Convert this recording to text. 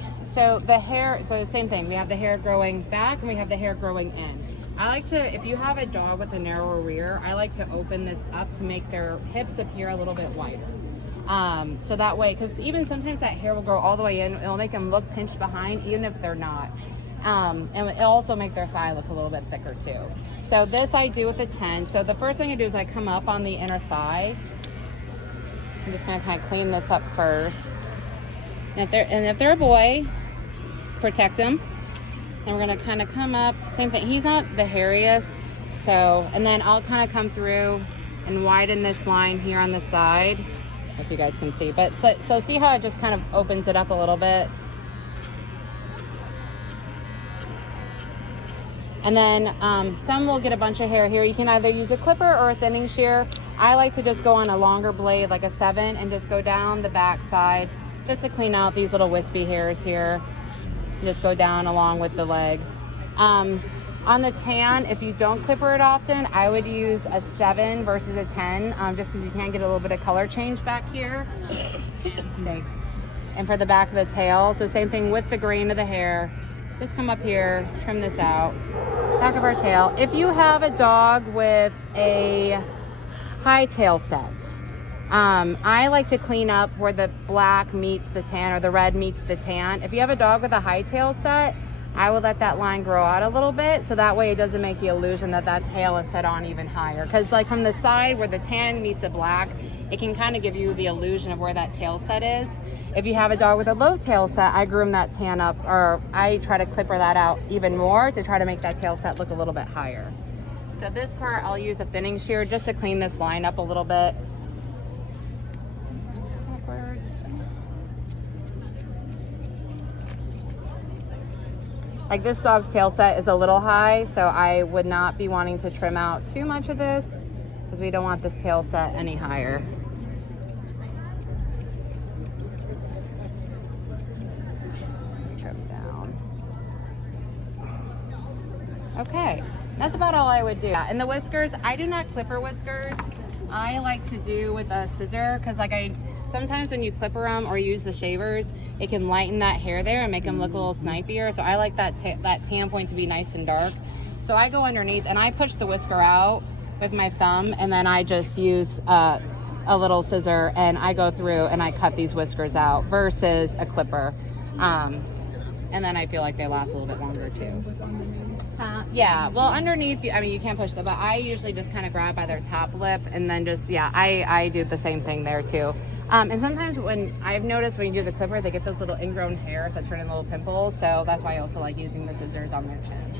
see, so the hair, so the same thing. We have the hair growing back and we have the hair growing in. I like to, if you have a dog with a narrower rear, I like to open this up to make their hips appear a little bit wider. So that way, because even sometimes that hair will grow all the way in, it'll make them look pinched behind, even if they're not. And it'll also make their thigh look a little bit thicker too. So this I do with a 10. So the first thing I do is I come up on the inner thigh. I'm just gonna kind of clean this up first. And if they're a boy, protect them. And we're gonna kind of come up, same thing. He's not the hairiest, so, and then I'll kind of come through and widen this line here on the side, if you guys can see. But so see how it just kind of opens it up a little bit. And then some will get a bunch of hair here. You can either use a clipper or a thinning shear. I like to just go on a longer blade, like a 7, and just go down the back side, just to clean out these little wispy hairs here. Just go down along with the leg. On the tan, if you don't clipper it often, I would use a 7 versus a 10, just because you can get a little bit of color change back here. Okay. And for the back of the tail, so same thing with the grain of the hair. Just come up here, trim this out. Back of our tail. If you have a dog with a high tail set, I like to clean up where the black meets the tan or the red meets the tan. If you have a dog with a high tail set, I will let that line grow out a little bit, so that way it doesn't make the illusion that that tail is set on even higher. Because like from the side where the tan meets the black, it can kind of give you the illusion of where that tail set is. If you have a dog with a low tail set, I groom that tan up, or I try to clipper that out even more to try to make that tail set look a little bit higher. So this part, I'll use a thinning shear just to clean this line up a little bit. Backwards. Like this dog's tail set is a little high, so I would not be wanting to trim out too much of this because we don't want this tail set any higher. Trim down. Okay, that's about all I would do. And the whiskers, I do not clipper whiskers. I like to do with a scissor because sometimes when you clipper them or use the shavers, it can lighten that hair there and make them look a little snipier. So I like that tan point to be nice and dark. So I go underneath and I push the whisker out with my thumb, and then I just use a little scissor and I go through and I cut these whiskers out versus a clipper. And then I feel like they last a little bit longer too. Yeah, well underneath, I mean you can't push them, but I usually just kind of grab by their top lip and then just, yeah, I do the same thing there too. And sometimes when I've noticed when you do the clipper, they get those little ingrown hairs that turn into little pimples. So that's why I also like using the scissors on their chin.